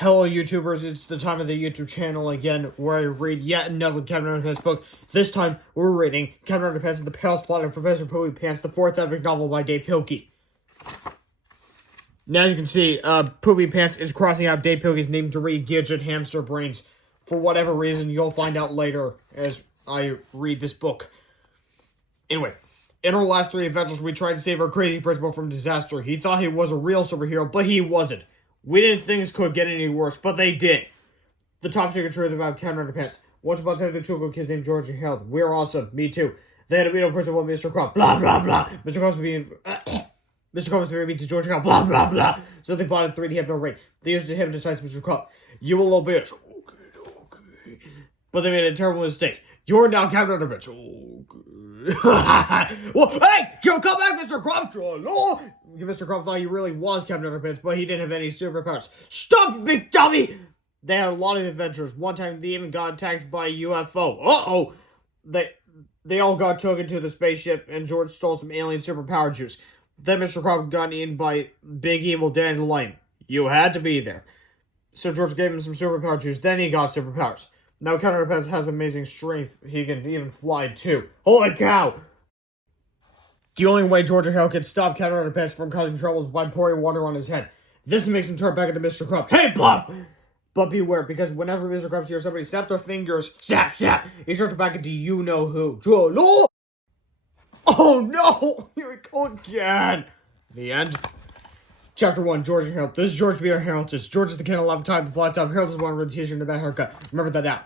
Hello YouTubers, it's the time of the YouTube channel again where I read yet another Captain Underpants book. This time we're reading Captain Underpants and the Perilous Plot of Professor Poopy Pants, the fourth epic novel by Dave Pilkey. Now as you can see, Poopy Pants is crossing out Dave Pilkey's name to read Gidget Hamster Brains. For whatever reason, you'll find out later as I read this book. Anyway, in our last three adventures, we tried to save our crazy principal from disaster. He thought he was a real superhero, but he wasn't. We didn't think things could get any worse, but they did. The top secret truth about Captain Underpants. Once upon a time, the two little kids named George and Harold. We're awesome. Me too. They had a meeting principal, Mr. Crump. Blah, blah, blah. Mr. Crump was being... Mr. Crump was very mean to George and Harold. Blah, blah, blah. So they bought a 3D hypno ring. They used it to hypnotize Mr. Crump. You will obey us. Okay. But they made a terrible mistake. You're now Captain Underpants. Okay. Well, hey! Come back, Mr. Crump! Oh! Mr. Crump thought he really was Captain Underpants, but he didn't have any superpowers. Stop, you big dummy! They had a lot of adventures. One time, they even got attacked by a UFO. Uh-oh! They all got taken to the spaceship, and George stole some alien superpower juice. Then Mr. Crump got eaten by Big Evil Dandelion. You had to be there. So George gave him some superpower juice, then he got superpowers. Now Captain Underpants has amazing strength. He can even fly, too. Holy cow! The only way George and Harold can stop Captain Underpants from causing trouble is by pouring water on his head. This makes him turn back into Mr. Crump. Hey, Bob! But beware, because whenever Mr. Crump hears somebody snap their fingers, snap, snap, he turns back into you-know-who. Oh, no! Here we go again. The end. Chapter 1, George and Harold. This is George being Harold. George is the king of love time, the flat top. Harold is one with a t-shirt and a bad haircut. Remember that now.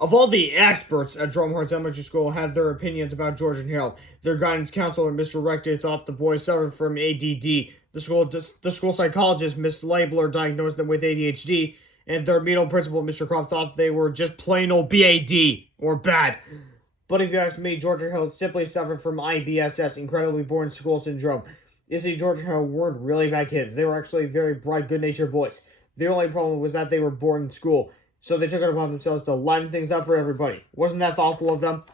Of all the experts at Drumhorns Elementary School had their opinions about George and Harold. Their guidance counselor, Mr. Rector, thought the boys suffered from ADD. The school psychologist, Miss Labler, diagnosed them with ADHD. And their middle principal, Mr. Crump, thought they were just plain old BAD, or bad. But if you ask me, George and Harold simply suffered from IBSS, incredibly boring school syndrome. You see, George and Harold weren't really bad kids. They were actually very bright, good-natured boys. The only problem was that they were bored in school. So they took it upon themselves to liven things up for everybody. Wasn't that thoughtful of them?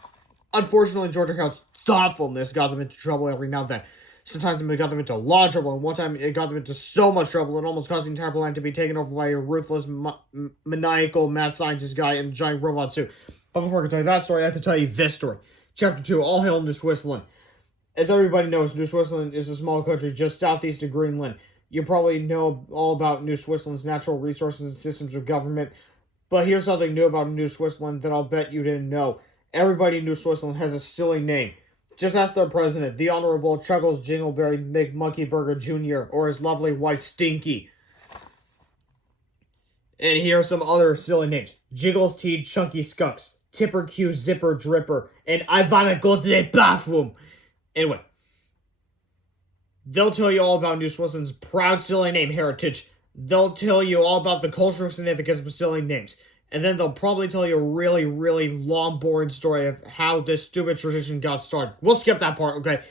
Unfortunately, George and Harold's thoughtfulness got them into trouble every now and then. Sometimes it got them into a lot of trouble, and one time it got them into so much trouble it almost caused the entire planet to be taken over by a ruthless, maniacal, mad scientist guy in a giant robot suit. But before I can tell you that story, I have to tell you this story. Chapter 2, All Hail New Switzerland. As everybody knows, New Switzerland is a small country just southeast of Greenland. You probably know all about New Switzerland's natural resources and systems of government. But here's something new about New Switzerland that I'll bet you didn't know. Everybody in New Switzerland has a silly name. Just ask their president, the Honorable Chuckles Jingleberry McMonkeyburger Jr., or his lovely wife Stinky. And here are some other silly names. Jiggles T. Chunky Skunks, Tipper Q. Zipper Dripper, and I wanna go to the bathroom. Anyway, they'll tell you all about New Switzerland's proud silly name heritage. They'll tell you all about the cultural significance of silly names. And then they'll probably tell you a really, really long, boring story of how this stupid tradition got started. We'll skip that part, okay?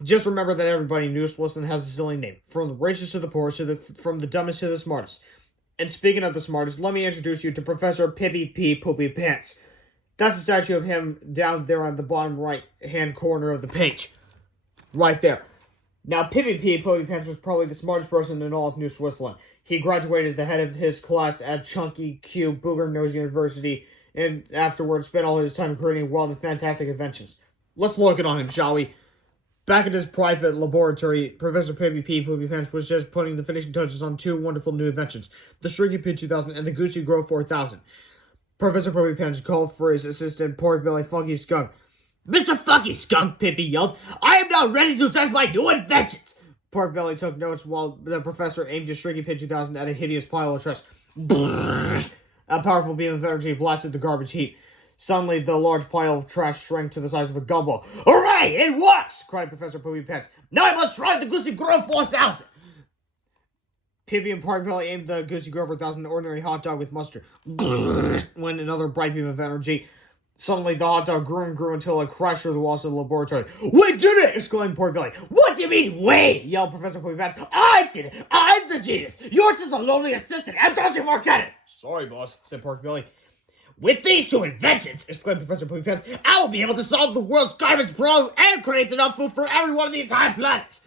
Just remember that everybody in New Switzerland has a silly name. From the richest to the poorest, from the dumbest to the smartest. And speaking of the smartest, let me introduce you to Professor Pippy P. Poopy Pants. That's a statue of him down there on the bottom right-hand corner of the page. Right there. Now, Pippy P. Poopy Pants was probably the smartest person in all of New Switzerland. He graduated the head of his class at Chunky Q Booger Nose University, and afterwards spent all his time creating wild and fantastic inventions. Let's look on him, shall we? Back in his private laboratory, Professor Pippy P. Poopy Pants was just putting the finishing touches on two wonderful new inventions, the Shrinking Pig 2000 and the Goosey Grove 4000. Professor Poopy Pants called for his assistant, Pork Belly Funky Skunk. Mr. Funky Skunk, Pippy yelled, I am now ready to test my new inventions! Pork Belly took notes while the professor aimed his Shrinking Pig 2000 at a hideous pile of trash. A powerful beam of energy blasted the garbage heap. Suddenly, the large pile of trash shrank to the size of a gumball. Hooray! It works! Cried Professor Poopy Pants. Now I must try the Goosey Grove 4000! Pippy and Pork Belly aimed the Goosey Grove 4000 ordinary hot dog with mustard. When another bright beam of energy. Suddenly, the hot dog grew and grew until it crashed through the walls of the laboratory. We did it! Exclaimed Pork Belly. What do you mean, we? Yelled Professor Poopy Pants. I did it! I'm the genius! You're just a lonely assistant, and don't you forget it! Sorry, boss, said Pork Belly. With these two inventions, exclaimed Professor Poopy Pants, I will be able to solve the world's garbage problem and create enough food for everyone on the entire planet!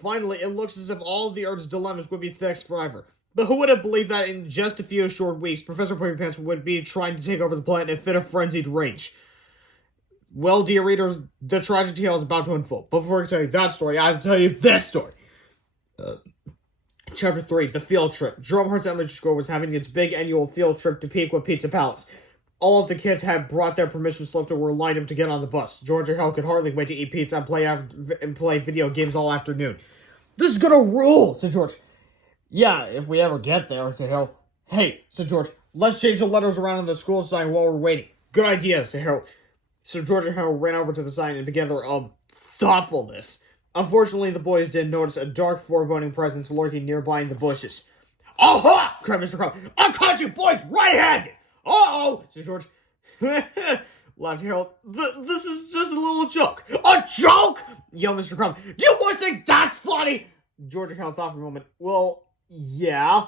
Finally, it looks as if all of the Earth's dilemmas would be fixed forever. But who would have believed that in just a few short weeks, Professor Pants would be trying to take over the planet in a fit of frenzied rage? Well, dear readers, the tragic tale is about to unfold. But before I tell you that story, I have to tell you this story. Chapter 3, The Field Trip. Jerome Hart's elementary school was having its big annual field trip to Pequot Pizza Palace. All of the kids had brought their permission slips and were lined up to get on the bus. George and Hal could hardly wait to eat pizza and play video games all afternoon. "This is gonna rule," said George. "Yeah, if we ever get there," said Harold. "Hey," said George, "let's change the letters around on the school sign while we're waiting." "Good idea," said Harold. So George and Harold ran over to the sign and began their thoughtfulness. Unfortunately, the boys did notice a dark, foreboding presence lurking nearby in the bushes. "Aha!" cried Mr. Crumb. "I caught you boys right-handed!" "Uh-oh!" said George. Laughed Harold. "This is just a little joke." "A joke?" yelled Mr. Crumb. "Do you boys think that's funny?" George and Harold thought for a moment. "Well, yeah,"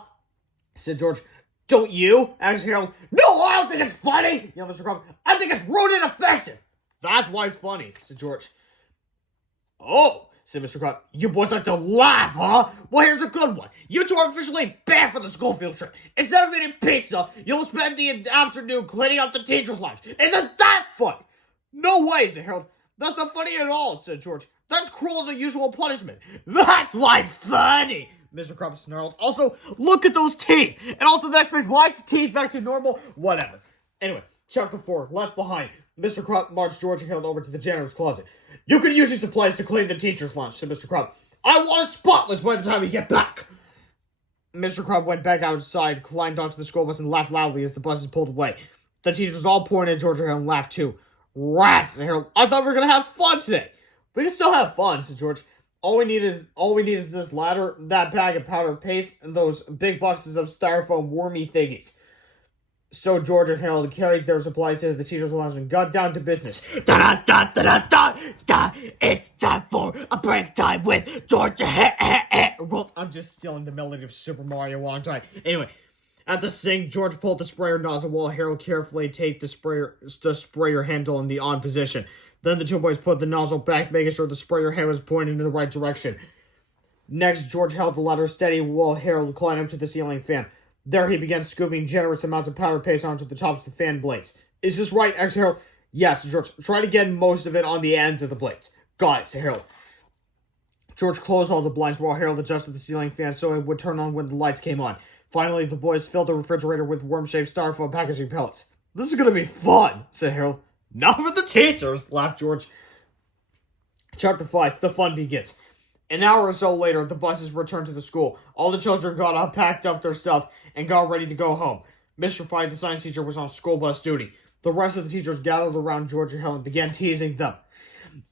said George. "Don't you?" asked Harold. "No, I don't think it's funny," yelled Mr. Crumb. "I think it's rude and offensive." "That's why it's funny," said George. "Oh," said Mr. Crumb. "You boys like to laugh, huh? Well, here's a good one. You two are officially banned from the school field trip. Instead of eating pizza, you'll spend the afternoon cleaning up the teacher's lounge. Isn't that funny?" "No way," said Harold. "That's not funny at all," said George. "That's cruel and unusual punishment." "That's why it's funny," Mr. Crumb snarled. "Also, look at those teeth. And also the next page, why is the teeth back to normal? Whatever." Anyway, chapter 4, Left Behind. Mr. Crumb marched George and Harold over to the janitor's closet. "You can use these supplies to clean the teacher's lunch," said Mr. Crumb. "I want it spotless by the time we get back." Mr. Crumb went back outside, climbed onto the school bus, and laughed loudly as the buses pulled away. The teachers all pointed at George and Harold and laughed too. "Rats," said Harold. "I thought we were going to have fun today." "We can still have fun," said George. All we need is this ladder, that bag of powder paste, and those big boxes of styrofoam wormy thingies." So George and Harold carried their supplies to the teacher's lounge and got down to business. Da-da-da-da-da-da! It's time for a break time with George. Well, I'm just stealing the melody of Super Mario one time. Anyway, at the sink, George pulled the sprayer nozzle while Harold carefully taped the sprayer handle in the on position. Then the two boys put the nozzle back, making sure the sprayer head was pointing in the right direction. Next, George held the ladder steady while Harold climbed up to the ceiling fan. There he began scooping generous amounts of powder paste onto the tops of the fan blades. "Is this right?" asked Harold. "Yes," George. "Try to get most of it on the ends of the blades." "Got it," said Harold. George closed all the blinds while Harold adjusted the ceiling fan so it would turn on when the lights came on. Finally, the boys filled the refrigerator with worm-shaped styrofoam packaging pellets. "This is going to be fun," said Harold. "Not for the teachers," laughed George. Chapter 5, The Fun Begins. An hour or so later, the buses returned to the school. All the children got up, packed up their stuff, and got ready to go home. Mr. Fry, the science teacher, was on school bus duty. The rest of the teachers gathered around George and Helen and began teasing them.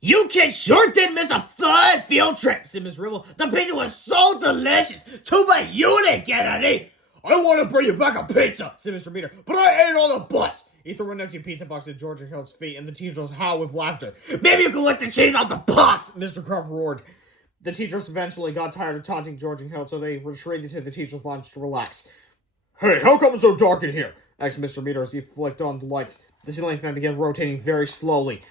"You kids sure did miss a fun field trip," said Miss Ribble. "The pizza was so delicious. Too bad you didn't get any." "I want to bring you back a pizza," said Mr. Meter, "but I ate on the bus." He threw an empty pizza box at George and Helen's feet, and the teachers howled with laughter. "Maybe you can lick the cheese off the box," Mr. Crumb roared. The teachers eventually got tired of taunting George and Harold, so they retreated to the teacher's lounge to relax. "Hey, how come it's so dark in here?" asked Mr. Meter as he flicked on the lights. The ceiling fan began rotating very slowly.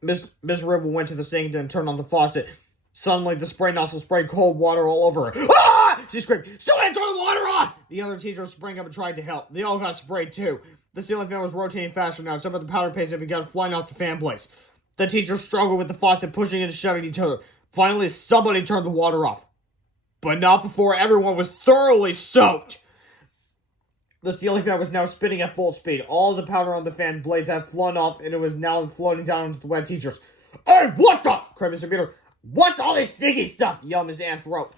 Miss Ribble went to the sink and turned on the faucet. Suddenly, the spray nozzle sprayed cold water all over her. "Ah!" she screamed. "Somebody turn the water off!" The other teachers sprang up and tried to help. They all got sprayed too. The ceiling fan was rotating faster now. Some of the powder paste had begun flying off the fan blades. The teachers struggled with the faucet, pushing and shoving each other. Finally, somebody turned the water off. But not before everyone was thoroughly soaked. The ceiling fan was now spinning at full speed. All the powder on the fan blades had flown off, and it was now floating down onto the wet teachers. "Hey, what the?" cried Mr. Peter. "What's all this sticky stuff?" yelled Miss Ann Throat.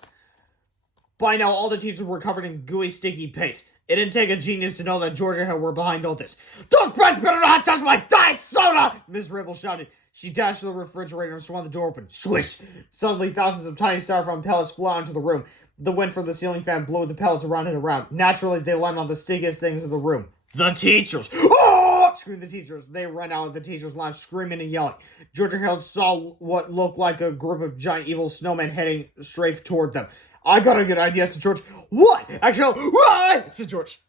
By now, all the teachers were covered in gooey, sticky paste. It didn't take a genius to know that George and Helen were behind all this. "Those brats better not touch my diet soda!" Miss Ribble shouted. She dashed to the refrigerator and swung the door open. Swish! Suddenly, thousands of tiny styrofoam pellets flew out into the room. The wind from the ceiling fan blew the pellets around and around. Naturally, they landed on the stickiest things in the room. The teachers! "Oh!" screamed the teachers. They ran out of the teachers' lounge, screaming and yelling. George and Harold saw what looked like a group of giant evil snowmen heading straight toward them. "I got a good idea," said George. "What?" "Actually, run!" said George.